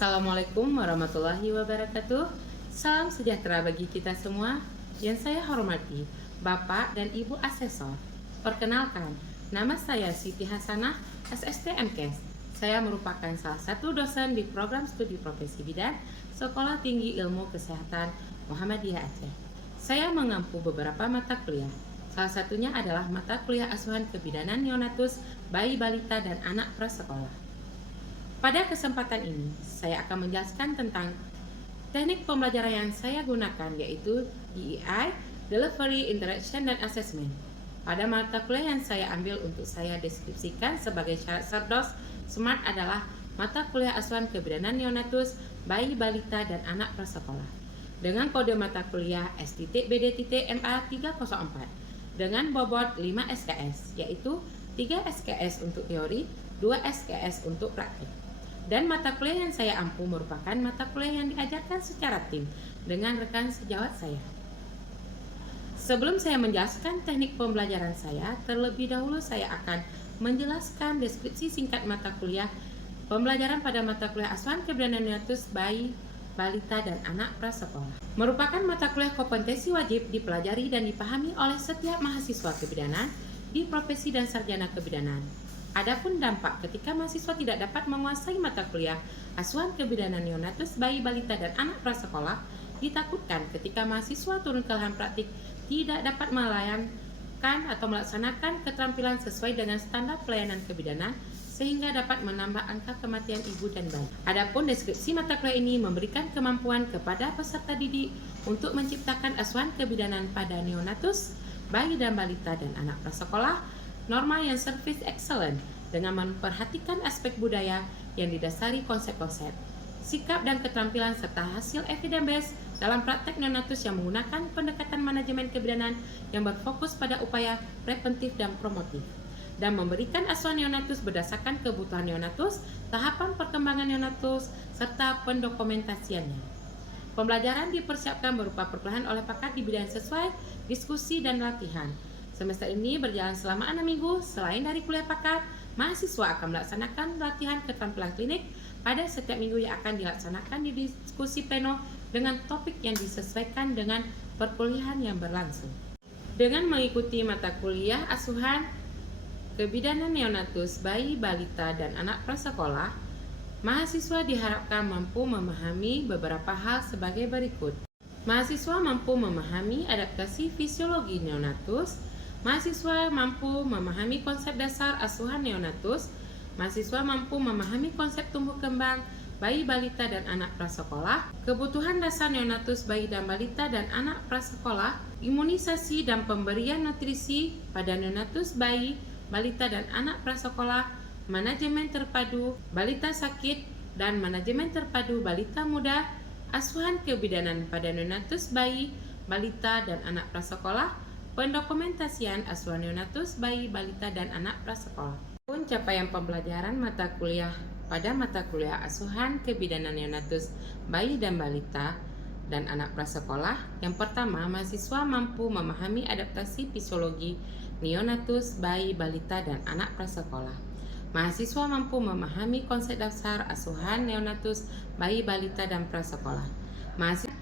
Assalamualaikum warahmatullahi wabarakatuh. Salam sejahtera bagi kita semua. Yang saya hormati Bapak dan Ibu Asesor. Perkenalkan, nama saya Siti Hasanah, SST MKes. Saya merupakan salah satu dosen di program studi profesi bidan Sekolah Tinggi Ilmu Kesehatan Muhammadiyah Aceh. Saya mengampu beberapa mata kuliah. Salah satunya adalah mata kuliah asuhan kebidanan neonatus, bayi balita dan anak prasekolah. Pada kesempatan ini, saya akan menjelaskan tentang teknik pembelajaran yang saya gunakan, yaitu DEI, Delivery, Interaction, dan Assessment. Pada mata kuliah yang saya ambil untuk saya deskripsikan sebagai syarat Cerdas Smart adalah mata kuliah asuhan kebidanan neonatus, bayi balita, dan anak prasekolah. Dengan kode mata kuliah S.BD.MA 304 dengan bobot 5 SKS, yaitu 3 SKS untuk teori, 2 SKS untuk praktik. Dan mata kuliah yang saya ampu merupakan mata kuliah yang diajarkan secara tim dengan rekan sejawat saya. Sebelum saya menjelaskan teknik pembelajaran saya, terlebih dahulu saya akan menjelaskan deskripsi singkat mata kuliah pembelajaran pada mata kuliah asuhan kebidanan neonatus, bayi, balita, dan anak prasekolah. Merupakan mata kuliah kompetensi wajib dipelajari dan dipahami oleh setiap mahasiswa kebidanan di profesi dan sarjana kebidanan. Adapun dampak ketika mahasiswa tidak dapat menguasai mata kuliah asuhan kebidanan neonatus, bayi, balita, dan anak prasekolah, ditakutkan ketika mahasiswa turun ke lahan praktik tidak dapat melayangkan atau melaksanakan keterampilan sesuai dengan standar pelayanan kebidanan sehingga dapat menambah angka kematian ibu dan bayi. Adapun deskripsi mata kuliah ini memberikan kemampuan kepada peserta didik untuk menciptakan asuhan kebidanan pada neonatus, bayi dan balita, dan anak prasekolah norma yang service excellent dengan memperhatikan aspek budaya yang didasari konsep-konsep, sikap dan keterampilan serta hasil evidence based dalam praktek neonatus yang menggunakan pendekatan manajemen kebidanan yang berfokus pada upaya preventif dan promotif, dan memberikan asuhan neonatus berdasarkan kebutuhan neonatus, tahapan perkembangan neonatus, serta pendokumentasiannya. Pembelajaran dipersiapkan berupa perkuliahan oleh pakar di bidang sesuai, diskusi, dan latihan. Semester ini berjalan selama 6 minggu. Selain dari kuliah pakar, mahasiswa akan melaksanakan latihan keterampilan klinik pada setiap minggu yang akan dilaksanakan di diskusi pleno dengan topik yang disesuaikan dengan perkuliahan yang berlangsung. Dengan mengikuti mata kuliah asuhan kebidanan neonatus, bayi, balita, dan anak prasekolah, mahasiswa diharapkan mampu memahami beberapa hal sebagai berikut. Mahasiswa mampu memahami adaptasi fisiologi neonatus. Mahasiswa mampu memahami konsep dasar asuhan neonatus. Mahasiswa mampu memahami konsep tumbuh kembang bayi, balita, dan anak prasekolah, kebutuhan dasar neonatus, bayi dan balita, dan anak prasekolah, imunisasi dan pemberian nutrisi pada neonatus, bayi, balita, dan anak prasekolah, manajemen terpadu balita sakit dan manajemen terpadu balita muda, asuhan kebidanan pada neonatus, bayi, balita, dan anak prasekolah, pendokumentasian asuhan neonatus, bayi, balita, dan anak prasekolah. Capaian pembelajaran mata kuliah pada mata kuliah asuhan kebidanan neonatus, bayi dan balita, dan anak prasekolah. Yang pertama, mahasiswa mampu memahami adaptasi fisiologi neonatus, bayi, balita, dan anak prasekolah. Mahasiswa mampu memahami konsep dasar asuhan neonatus, bayi, balita, dan prasekolah. Mahasiswa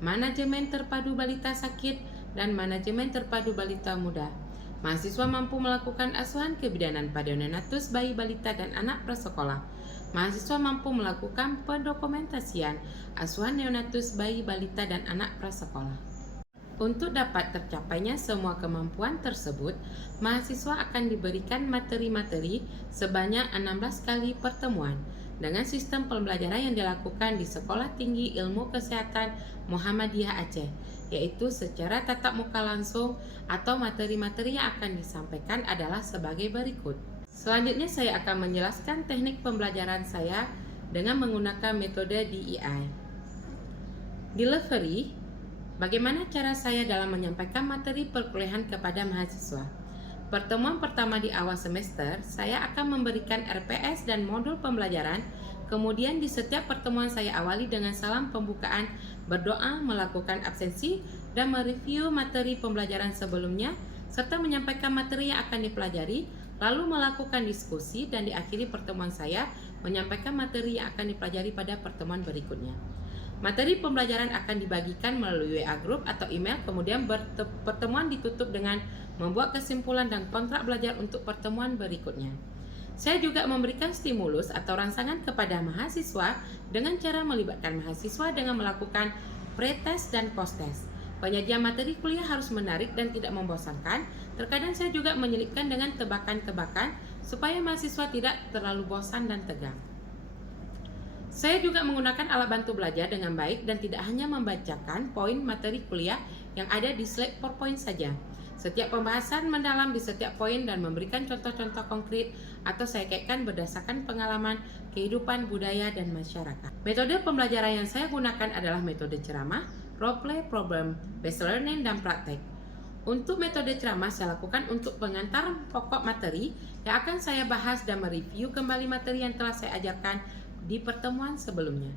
manajemen terpadu balita sakit dan manajemen terpadu balita muda. Mahasiswa mampu melakukan asuhan kebidanan pada neonatus, bayi, balita, dan anak prasekolah. Mahasiswa mampu melakukan pendokumentasian asuhan neonatus, bayi, balita, dan anak prasekolah. Untuk dapat tercapainya semua kemampuan tersebut, mahasiswa akan diberikan materi-materi sebanyak 16 kali pertemuan dengan sistem pembelajaran yang dilakukan di Sekolah Tinggi Ilmu Kesehatan Muhammadiyah Aceh, yaitu secara tatap muka langsung atau materi-materi yang akan disampaikan adalah sebagai berikut. Selanjutnya saya akan menjelaskan teknik pembelajaran saya dengan menggunakan metode DEI. Delivery. Bagaimana cara saya dalam menyampaikan materi perkuliahan kepada mahasiswa? Pertemuan pertama di awal semester, saya akan memberikan RPS dan modul pembelajaran. Kemudian di setiap pertemuan saya awali dengan salam pembukaan, berdoa, melakukan absensi, dan mereview materi pembelajaran sebelumnya, serta menyampaikan materi yang akan dipelajari, lalu melakukan diskusi, dan diakhiri pertemuan saya menyampaikan materi yang akan dipelajari pada pertemuan berikutnya. Materi pembelajaran akan dibagikan melalui WA Group atau email, kemudian pertemuan ditutup dengan membuat kesimpulan dan kontrak belajar untuk pertemuan berikutnya. Saya juga memberikan stimulus atau rangsangan kepada mahasiswa dengan cara melibatkan mahasiswa dengan melakukan pre-test dan post-test. Penyajian materi kuliah harus menarik dan tidak membosankan. Terkadang saya juga menyelipkan dengan tebakan-tebakan supaya mahasiswa tidak terlalu bosan dan tegang. Saya juga menggunakan alat bantu belajar dengan baik dan tidak hanya membacakan poin materi kuliah yang ada di slide PowerPoint saja. Setiap pembahasan mendalam di setiap poin dan memberikan contoh-contoh konkret atau saya kaitkan berdasarkan pengalaman, kehidupan, budaya, dan masyarakat. Metode pembelajaran yang saya gunakan adalah metode ceramah, role play, problem based learning, dan praktek. Untuk metode ceramah saya lakukan untuk pengantar pokok materi yang akan saya bahas dan mereview kembali materi yang telah saya ajarkan di pertemuan sebelumnya.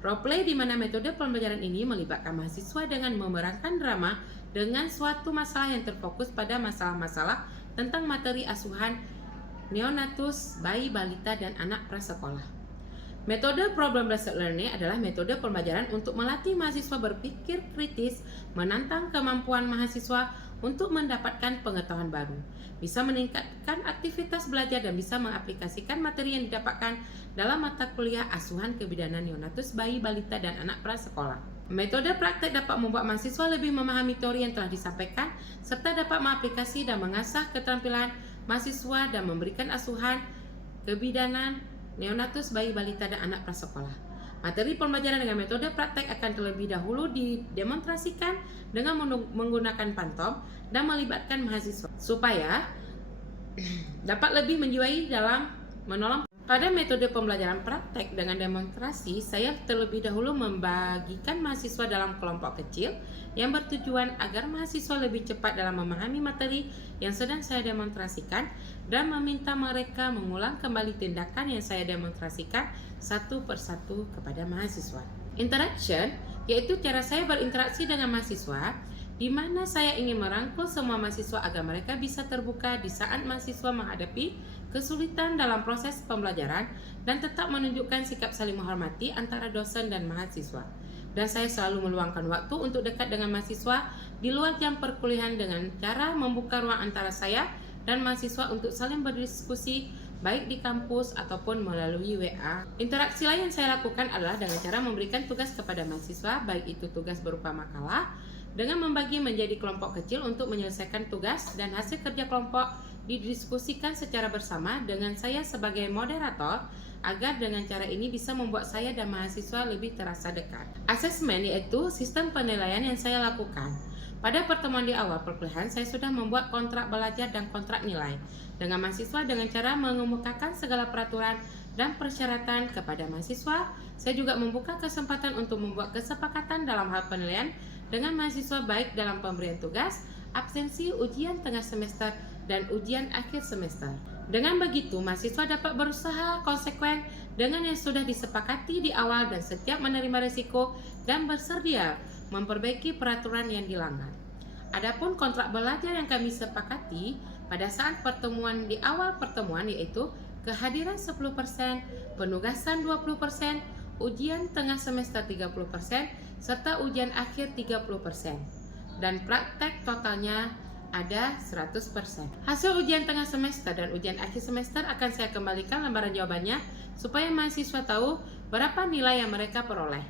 Role play di mana metode pembelajaran ini melibatkan mahasiswa dengan memerankan drama dengan suatu masalah yang terfokus pada masalah-masalah tentang materi asuhan neonatus, bayi, balita, dan anak prasekolah. Metode problem-based learning adalah metode pembelajaran untuk melatih mahasiswa berpikir kritis, menantang kemampuan mahasiswa untuk mendapatkan pengetahuan baru, bisa meningkatkan aktivitas belajar dan bisa mengaplikasikan materi yang didapatkan dalam mata kuliah asuhan kebidanan neonatus, bayi, balita, dan anak prasekolah. Metode praktek dapat membuat mahasiswa lebih memahami teori yang telah disampaikan serta dapat mengaplikasi dan mengasah keterampilan mahasiswa dan memberikan asuhan kebidanan neonatus, bayi, balita, dan anak prasekolah. Materi pembelajaran dengan metode praktek akan terlebih dahulu didemonstrasikan dengan menggunakan pantom dan melibatkan mahasiswa supaya dapat lebih menjiwai dalam menolong. Pada metode pembelajaran praktek dengan demonstrasi, saya terlebih dahulu membagikan mahasiswa dalam kelompok kecil yang bertujuan agar mahasiswa lebih cepat dalam memahami materi yang sedang saya demonstrasikan dan meminta mereka mengulang kembali tindakan yang saya demonstrasikan satu persatu kepada mahasiswa. Interaction yaitu cara saya berinteraksi dengan mahasiswa, di mana saya ingin merangkul semua mahasiswa agar mereka bisa terbuka di saat mahasiswa menghadapi kesulitan dalam proses pembelajaran dan tetap menunjukkan sikap saling menghormati antara dosen dan mahasiswa. Dan saya selalu meluangkan waktu untuk dekat dengan mahasiswa di luar jam perkuliahan dengan cara membuka ruang antara saya dan mahasiswa untuk saling berdiskusi baik di kampus ataupun melalui WA. Interaksi lain yang saya lakukan adalah dengan cara memberikan tugas kepada mahasiswa, baik itu tugas berupa makalah, dengan membagi menjadi kelompok kecil untuk menyelesaikan tugas dan hasil kerja kelompok didiskusikan secara bersama dengan saya sebagai moderator agar dengan cara ini bisa membuat saya dan mahasiswa lebih terasa dekat. Asesmen yaitu sistem penilaian yang saya lakukan. Pada pertemuan di awal perkuliahan, saya sudah membuat kontrak belajar dan kontrak nilai dengan mahasiswa dengan cara mengemukakan segala peraturan dan persyaratan kepada mahasiswa. Saya juga membuka kesempatan untuk membuat kesepakatan dalam hal penilaian dengan mahasiswa baik dalam pemberian tugas, absensi, ujian tengah semester, dan ujian akhir semester. Dengan begitu, mahasiswa dapat berusaha konsekuen dengan yang sudah disepakati di awal dan setiap menerima risiko dan bersedia memperbaiki peraturan yang dilanggar. Adapun kontrak belajar yang kami sepakati pada saat pertemuan di awal pertemuan yaitu kehadiran 10%, penugasan 20%, ujian tengah semester 30%, serta ujian akhir 30%. Dan praktek totalnya ada 100%. Hasil ujian tengah semester dan ujian akhir semester akan saya kembalikan lembaran jawabannya supaya mahasiswa tahu berapa nilai yang mereka peroleh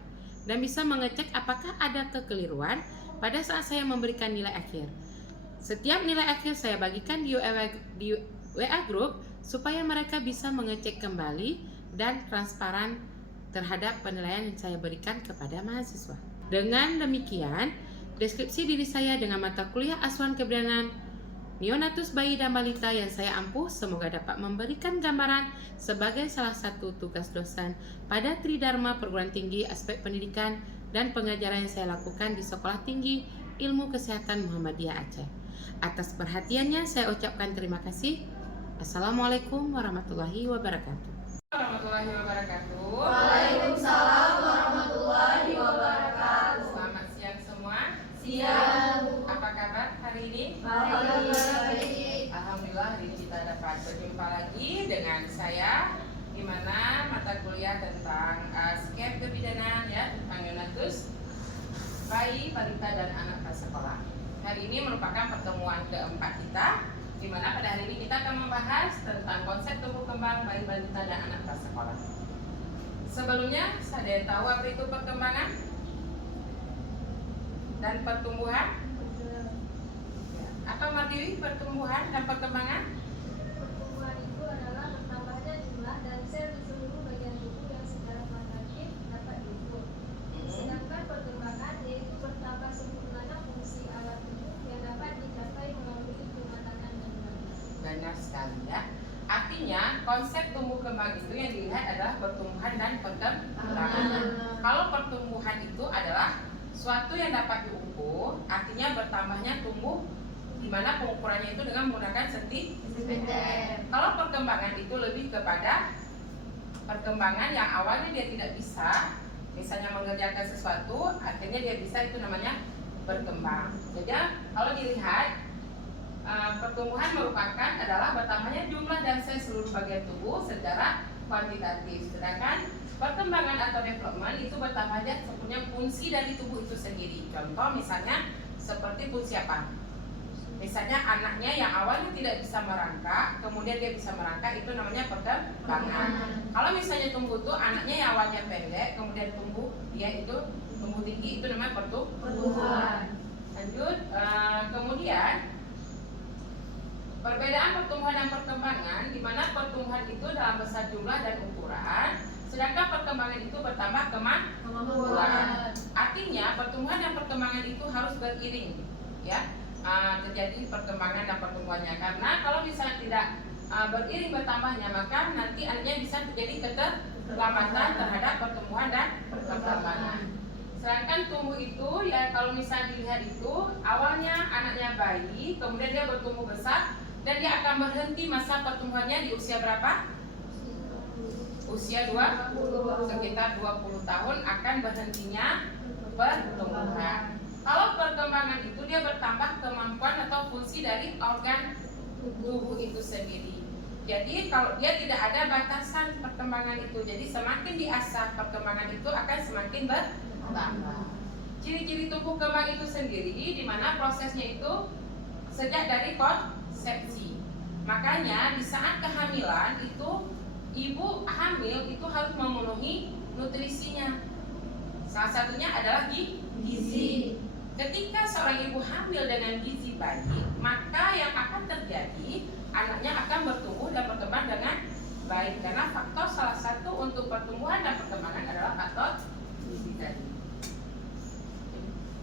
dan bisa mengecek apakah ada kekeliruan pada saat saya memberikan nilai akhir. Setiap nilai akhir saya bagikan di WA Group supaya mereka bisa mengecek kembali dan transparan terhadap penilaian yang saya berikan kepada mahasiswa. Dengan demikian, deskripsi diri saya dengan mata kuliah asuhan kebidanan neonatus, bayi, dan balita yang saya ampuh semoga dapat memberikan gambaran sebagai salah satu tugas dosen pada Tridharma Perguruan Tinggi Aspek Pendidikan dan Pengajaran yang saya lakukan di Sekolah Tinggi Ilmu Kesehatan Muhammadiyah Aceh. Atas perhatiannya saya ucapkan terima kasih. Assalamualaikum warahmatullahi wabarakatuh. Warahmatullahi wabarakatuh. Waalaikumsalam warahmatullahi wabarakatuh. Selamat siang semua. Siang. Apa kabar hari ini? Baik. Alhamdulillah hari ini kita dapat berjumpa lagi dengan saya, di mana tentang skep kebidanan ya, tentang neonatus, bayi, balita dan anak prasekolah. Hari ini merupakan pertemuan keempat kita, di mana pada hari ini kita akan membahas tentang konsep tumbuh kembang bayi, balita dan anak prasekolah. Sebelumnya, ada yang tahu apa itu perkembangan dan pertumbuhan? Apa Mardiwi pertumbuhan dan perkembangan? Pertumbuhan itu adalah bertambahnya jumlah dan sel di seluruh bagian tubuh yang secara kuantitatif dapat diukur. Sedangkan perkembangan yaitu bertambah sempurnanya fungsi alat tubuh yang dapat dicapai melalui pematangan dan penambahan. Banyak sekali ya. Artinya konsep tumbuh kembang itu yang dilihat adalah pertumbuhan dan perkembangan. Kalau pertumbuhan itu adalah suatu yang dapat diukur, artinya bertambahnya tumbuh, di mana pengukurannya itu dengan menggunakan sentimeter. Kalau perkembangan itu lebih kepada perkembangan yang awalnya dia tidak bisa, misalnya mengerjakan sesuatu, akhirnya dia bisa, itu namanya berkembang. Jadi kalau dilihat, pertumbuhan merupakan adalah bertambahnya jumlah dan sel seluruh bagian tubuh secara kuantitatif. Sedangkan perkembangan atau development itu bertambahnya punya fungsi dari tubuh itu sendiri. Contoh misalnya seperti fungsi apa? Misalnya anaknya yang awalnya tidak bisa merangkak, kemudian dia bisa merangkak, itu namanya perkembangan. Kalau misalnya tumbuh itu anaknya yang awalnya pendek, kemudian tumbuh, dia itu tumbuh tinggi, itu namanya pertumbuhan. Lanjut, kemudian perbedaan pertumbuhan dan perkembangan, di mana pertumbuhan itu dalam besar jumlah dan ukuran, sedangkan perkembangan itu bertambah kemampuan. Artinya pertumbuhan dan perkembangan itu harus beriring, ya. Terjadi perkembangan dan pertumbuhannya, karena kalau misalnya tidak beriring bertambahnya, maka nanti artinya bisa terjadi keterlambatan terhadap pertumbuhan dan perkembangan. Sedangkan tumbuh itu ya, kalau misalnya dilihat itu awalnya anaknya bayi, kemudian dia bertumbuh besar dan dia akan berhenti masa pertumbuhannya di usia berapa? Usia 20, sekitar 20 tahun akan berhentinya pertumbuhan. Kalau perkembangan itu dia bertambah kemampuan atau fungsi dari organ tubuh itu sendiri. Jadi kalau dia tidak ada batasan perkembangan itu, jadi semakin diasah perkembangan itu akan semakin bertambah. Ciri-ciri tumbuh kembang itu sendiri, di mana prosesnya itu sejak dari konsepsi. Makanya di saat kehamilan itu ibu hamil itu harus memenuhi nutrisinya. Salah satunya adalah gizi. Ketika seorang ibu hamil dengan gizi baik, maka yang akan terjadi anaknya akan bertumbuh dan berkembang dengan baik, karena faktor salah satu untuk pertumbuhan dan perkembangan adalah faktor gizi tadi.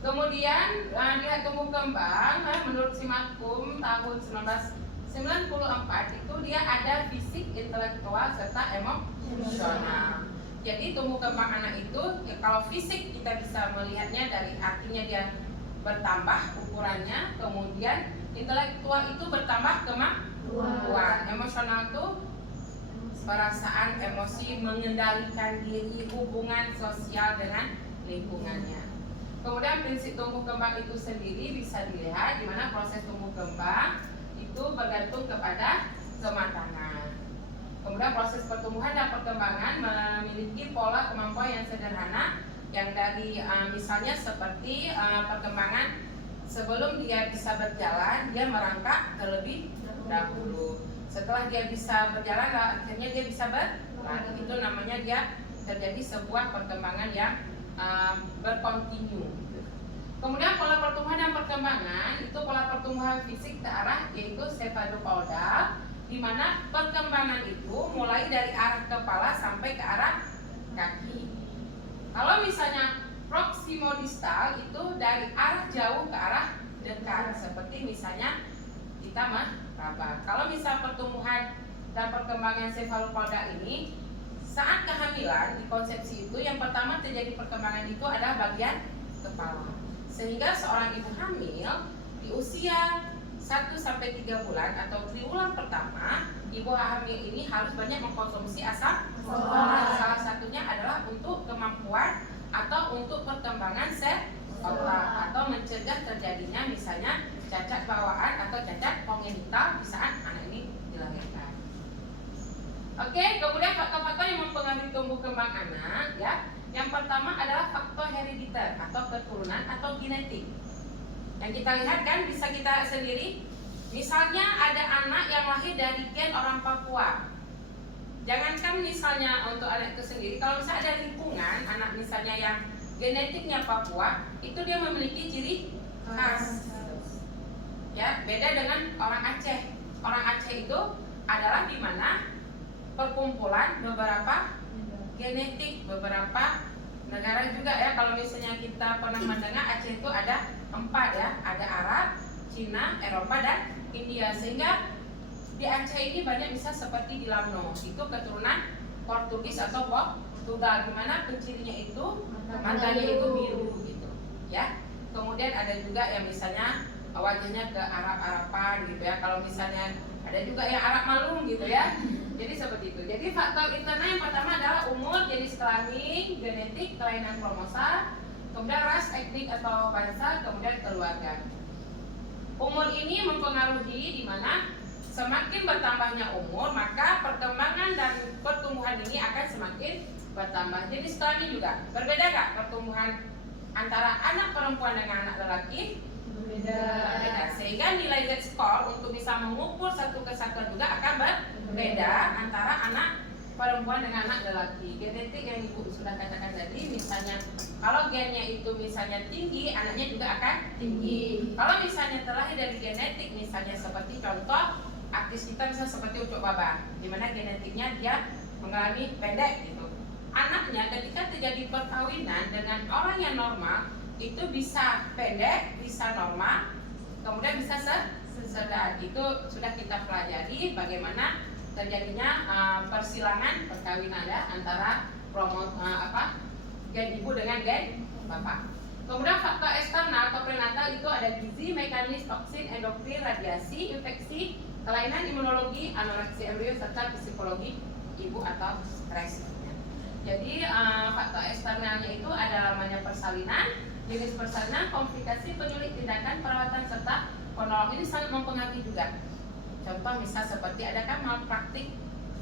Kemudian lihat tumbuh kembang, menurut Simakum tahun 1994 itu dia ada fisik, intelektual serta emosional. Jadi tumbuh kembang anak itu ya, kalau fisik kita bisa melihatnya dari artinya dia bertambah ukurannya, kemudian intelektual itu bertambah kemampuan, emosional itu perasaan, emosi, mengendalikan diri, hubungan sosial dengan lingkungannya. Kemudian prinsip tumbuh kembang itu sendiri bisa dilihat di mana proses tumbuh kembang itu bergantung kepada kematangan. Kemudian proses pertumbuhan dan perkembangan memiliki pola kemampuan yang sederhana, yang dari misalnya seperti perkembangan sebelum dia bisa berjalan, dia merangkak terlebih dahulu. Setelah dia bisa berjalan, akhirnya dia bisa berlari. Itu namanya dia terjadi sebuah perkembangan yang berkontinu. Kemudian pola pertumbuhan dan perkembangan itu pola pertumbuhan fisik ke arah yaitu cephalocaudal, di mana perkembangan itu mulai dari arah kepala sampai ke arah kaki. Kalau misalnya proximodistal itu dari arah jauh ke arah dekat, seperti misalnya kita meraba. Kalau misal pertumbuhan dan perkembangan cephalocaudal ini saat kehamilan di konsepsi itu yang pertama terjadi perkembangan itu adalah bagian kepala. Sehingga seorang ibu hamil di usia 1-3 bulan atau triwulan pertama, ibu hamil ini harus banyak mengkonsumsi asam folat. Salah satunya adalah untuk kemampuan atau untuk perkembangan sel otak atau mencegah terjadinya misalnya cacat bawaan atau cacat kongenital di saat anak ini dilahirkan. Oke, kemudian faktor-faktor yang mempengaruhi tumbuh kembang anak ya. Yang pertama adalah faktor herediter atau keturunan atau genetik. Yang kita lihat kan bisa kita sendiri. Misalnya ada anak yang lahir dari gen orang Papua. Jangankan misalnya untuk anak itu sendiri, kalau misalnya ada lingkungan anak misalnya yang genetiknya Papua, itu dia memiliki ciri khas. Ya, beda dengan orang Aceh. Orang Aceh itu adalah di mana perkumpulan beberapa genetik beberapa negara juga ya. Kalau misalnya kita pernah mendengar Aceh itu ada 4 ya, ada Arab, Cina, Eropa dan India. Sehingga di Aceh ini banyak bisa seperti di Lamno, itu keturunan Portugis atau Portugal, dimana pencirinya itu matanya itu biru gitu ya. Kemudian ada juga yang misalnya wajahnya ke Arab-Araban gitu ya. Kalau misalnya ada juga yang Arab Malung gitu ya. Jadi seperti itu. Jadi faktor internal yang pertama adalah umur, jenis kelamin, genetik, kelainan kromosom, kemudian ras, etnik atau bangsa, kemudian keluarga. Umur ini mempengaruhi di mana semakin bertambahnya umur, maka perkembangan dan pertumbuhan ini akan semakin bertambah. Jenis kelamin juga berbeda gak pertumbuhan antara anak perempuan dengan anak lelaki? Berbeda. Sehingga nilai Z-score untuk bisa mengukur satu kesatuan juga akan berbeda antara anak perempuan dengan anak lelaki. Genetik yang ibu sudah katakan tadi, misalnya kalau gennya itu misalnya tinggi, anaknya juga akan tinggi. Kalau misalnya terlahir dari genetik, misalnya seperti contoh artis kita misalnya seperti Ucok Baba, dimana genetiknya dia mengalami pendek gitu. Anaknya ketika terjadi perkawinan dengan orang yang normal, itu bisa pendek, bisa normal, kemudian bisa sedang. Itu sudah kita pelajari bagaimana terjadinya persilangan perkawinan ya, antara gen ibu dengan gen bapak. Kemudian faktor eksternal atau prenatal itu ada gizi, mekanis, toksin, endokrin, radiasi, infeksi, kelainan imunologi, anoreksi embrio serta psikologi ibu atau stres. Jadi faktor eksternalnya itu ada namanya persalinan, jenis persalinan, komplikasi, penyulit tindakan, perawatan serta penolong. Ini sangat mempengaruhi juga. Contoh misal seperti adakah malpraktik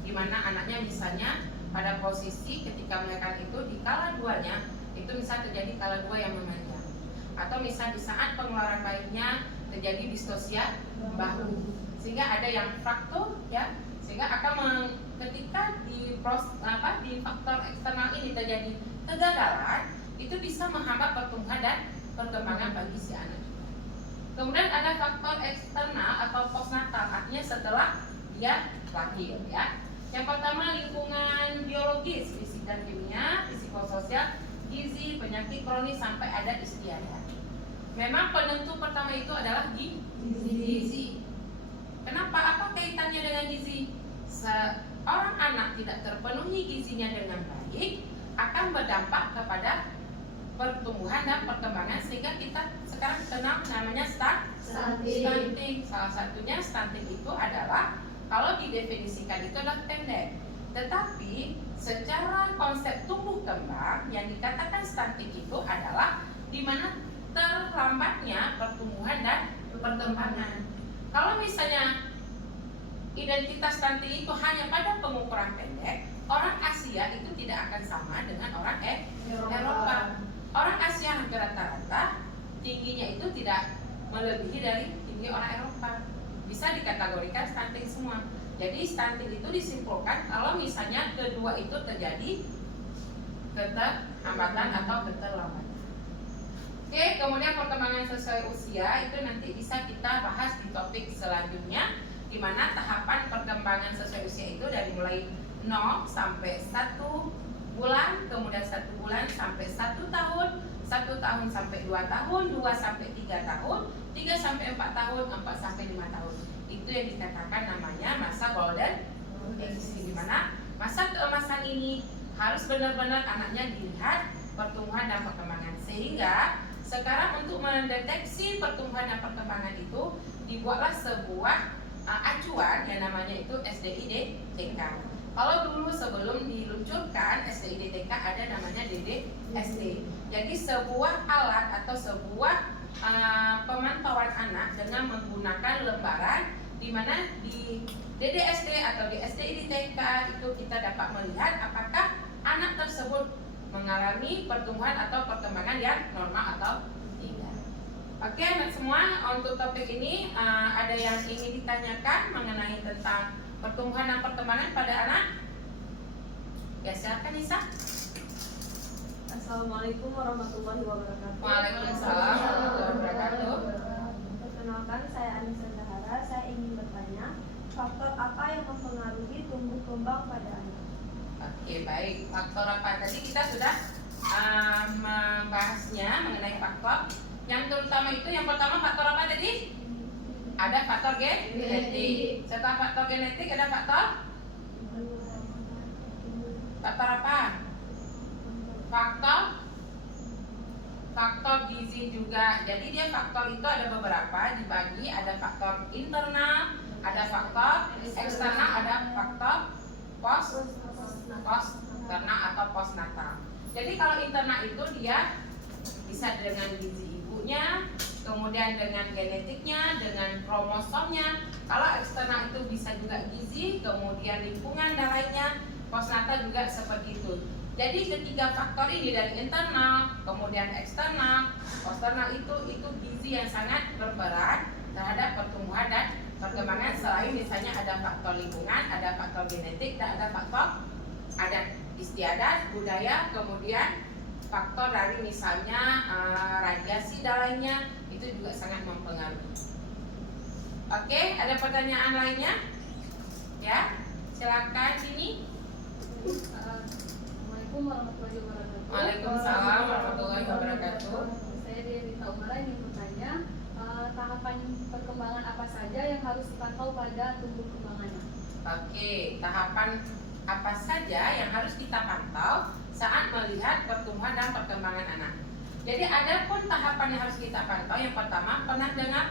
di mana anaknya misalnya pada posisi ketika melahirkan itu di kala 2-nya itu misal terjadi kala 2 yang memanjang, atau misal di saat pengeluaran bayinya terjadi distosia bahu, sehingga ada yang fraktur ya, sehingga akan ketika di faktor eksternal ini terjadi kegagalan, itu bisa menghambat pertumbuhan dan perkembangan bagi si anak. Kemudian ada faktor eksternal atau postnatal, artinya setelah dia lahir ya. Yang pertama lingkungan biologis, fisik dan kimia, psikososial, gizi, penyakit kronis sampai ada istiadat. Memang penentu pertama itu adalah gizi. Kenapa? Apa kaitannya dengan gizi? Seorang anak tidak terpenuhi gizinya dengan baik akan berdampak kepada pertumbuhan dan perkembangan, sehingga kita sekarang kenal namanya stunting. Salah satunya stunting itu adalah kalau didefinisikan itu adalah pendek. Tetapi secara konsep tumbuh kembang yang dikatakan stunting itu adalah di mana terlambatnya pertumbuhan dan perkembangan. Kalau misalnya identitas stunting itu hanya pada pengukuran pendek, orang Asia itu tidak akan sama dengan orang Eropa. Orang Asia hampir rata-rata tingginya itu tidak melebihi dari tinggi orang Eropa. Bisa dikategorikan stunting semua. Jadi stunting itu disimpulkan kalau misalnya kedua itu terjadi keterlambatan atau keterlambatan. Oke, kemudian perkembangan sesuai usia itu nanti bisa kita bahas di topik selanjutnya, di mana tahapan perkembangan sesuai usia itu dari mulai 0 sampai 1 bulan, kemudian 1 bulan sampai 1 tahun, 1 tahun sampai 2 tahun, 2 sampai 3 tahun, 3 sampai 4 tahun, 4 sampai 5 tahun. Itu yang dikatakan namanya masa golden age, di mana masa keemasan ini harus benar-benar anaknya dilihat pertumbuhan dan perkembangan. Sehingga sekarang untuk mendeteksi pertumbuhan dan perkembangan itu dibuatlah sebuah acuan yang namanya itu SDID-TK. Kalau dulu sebelum diluncurkan SDID-TK ada namanya DDST. Jadi sebuah alat atau sebuah pemantauan anak dengan menggunakan lembaran, di mana di DDSD atau di SDI di TK itu kita dapat melihat apakah anak tersebut mengalami pertumbuhan atau perkembangan yang normal atau tidak. Oke anak semua, untuk topik ini ada yang ingin ditanyakan mengenai tentang pertumbuhan dan perkembangan pada anak? Ya silakan Nisa. Assalamualaikum warahmatullahi wabarakatuh. Waalaikumsalam warahmatullahi wabarakatuh. Perkenalkan, saya Anissa Zahara. Saya ingin bertanya, faktor apa yang mempengaruhi tumbuh kembang pada anak? Oke baik, faktor apa? Tadi kita sudah membahasnya mengenai faktor. Yang terutama itu yang pertama faktor apa tadi? Ada faktor genetik. Setelah faktor genetik ada faktor apa? Faktor gizi juga. Jadi dia faktor itu ada beberapa dibagi, ada faktor internal, ada faktor eksternal, ada faktor postnatal atau postnatal. Jadi kalau internal itu dia bisa dengan gizi ibunya, kemudian dengan genetiknya, dengan kromosomnya. Kalau eksternal itu bisa juga gizi, kemudian lingkungan dan lainnya. Postnatal juga seperti itu. Jadi ketiga faktor ini dari internal, kemudian eksternal, postnatal itu gizi yang sangat berperan terhadap pertumbuhan dan perkembangan. Selain misalnya ada faktor lingkungan, ada faktor genetik, dan ada faktor adat istiadat, budaya, kemudian faktor dari misalnya radiasi dan lainnya itu juga sangat mempengaruhi. Oke, ada pertanyaan lainnya? Ya, silakan ini. Assalamualaikum warahmatullahi wabarakatuh. Waalaikumsalam warahmatullahi wabarakatuh. Saya Rita Umara ingin bertanya, tahapan perkembangan apa saja yang harus dipantau pada tumbuh kembang anak? Oke, tahapan apa saja yang harus kita pantau saat melihat pertumbuhan dan perkembangan anak. Jadi ada pun tahapan yang harus kita pantau. Yang pertama, pernah dengar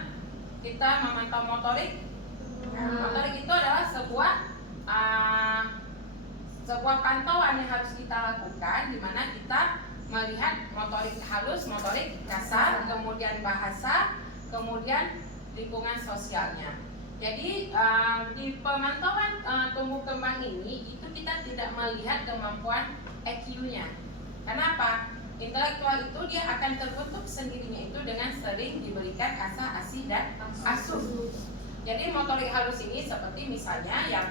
kita memantau motorik? Motorik itu adalah sebuah pantauan yang harus kita lakukan, di mana kita melihat motorik halus, motorik kasar, kemudian bahasa, kemudian lingkungan sosialnya. Jadi di pemantauan tumbuh kembang ini itu kita tidak melihat kemampuan EQ-nya. Kenapa? Intelektual itu dia akan terbentuk sendirinya itu dengan sering diberikan asah, asih, dan asuh. Jadi motorik halus ini seperti misalnya yang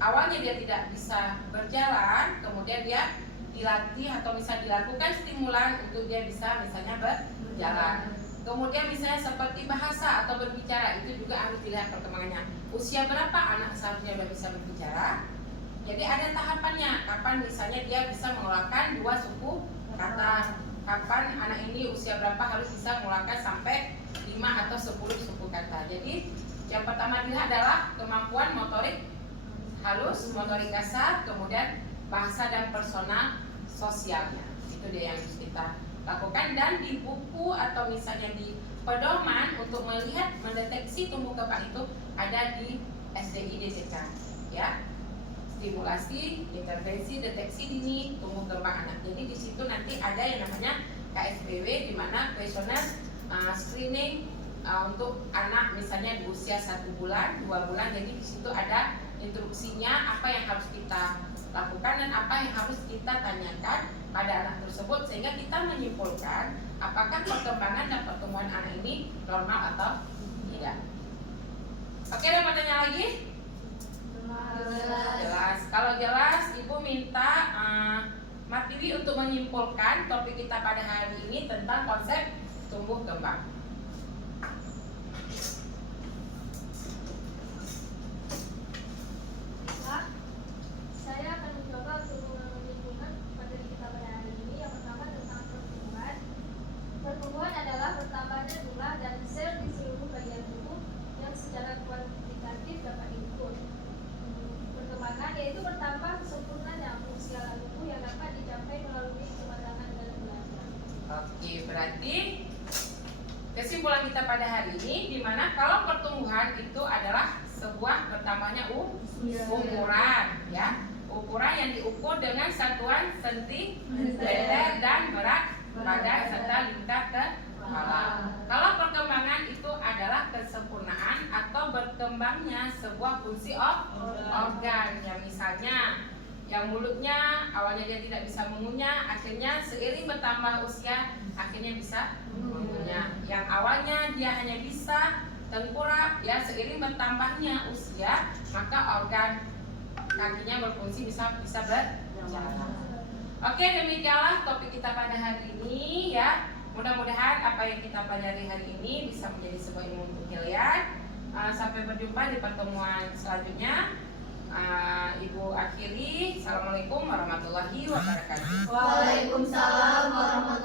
awalnya dia tidak bisa berjalan, kemudian dia dilatih atau bisa dilakukan stimulan untuk dia bisa misalnya berjalan. Kemudian misalnya seperti bahasa atau berbicara, itu juga harus dilihat perkembangannya. Usia berapa anak seharusnya sudah bisa berbicara? Jadi ada tahapannya. Kapan misalnya dia bisa mengeluarkan 2 suku kata. Kapan anak ini usia berapa harus bisa mengeluarkan sampai 5 atau 10 suku kata. Jadi yang pertama dilihat adalah kemampuan motorik halus, motorik kasar, kemudian bahasa dan personal sosialnya. Itu dia yang harus kita lakukan. Dan di buku atau misalnya di pedoman untuk melihat mendeteksi tumbuh kembang itu ada di SDI DTK ya. Stimulasi, intervensi, deteksi dini tumbuh kembang anak. Jadi di situ nanti ada yang namanya KSPW, di mana questionnaire screening untuk anak misalnya di usia 1 bulan, 2 bulan. Jadi di situ ada instruksinya apa yang harus kita lakukan dan apa yang harus kita tanyakan pada anak tersebut, sehingga kita menyimpulkan apakah perkembangan dan pertumbuhan anak ini normal atau tidak. Oke, ada pertanyaan lagi? Jelas. Kalau jelas, Ibu minta Matiwi untuk menyimpulkan topik kita pada hari ini tentang konsep tumbuh kembang. Saya akan mencoba untuk menyimpulkan materi kita pada hari ini. Yang pertama tentang pertumbuhan. Pertumbuhan adalah bertambahnya jumlah dan sel di seluruh bagian tubuh yang secara kuantitatif dapat diukur. Perkembangan yaitu bertambah sempurnanya fungsi alat tubuh yang dapat dicapai melalui kematangan dan belajar. Oke, berarti kesimpulan kita pada hari ini di mana kalau pertumbuhan itu adalah sebuah bertambahnya ukuran ya. Ukuran yang diukur dengan satuan sentimeter dan berat badan serta lingkar kepala. Kalau perkembangan itu adalah kesempurnaan atau berkembangnya sebuah fungsi organ. Yang misalnya yang mulutnya awalnya dia tidak bisa mengunyah, akhirnya seiring bertambah usia akhirnya bisa mengunyah. Yang awalnya dia hanya bisa tengkurap, ya seiring bertambahnya usia maka organ kakinya berfungsi bisa berjalan. Oke, demikianlah topik kita pada hari ini ya. Mudah-mudahan apa yang kita pelajari hari ini bisa menjadi sebuah ilmu untuk kalian. Sampai berjumpa di pertemuan selanjutnya. Ibu akhiri. Assalamualaikum warahmatullahi wabarakatuh. Waalaikumsalam warahmatullahi wabarakatuh.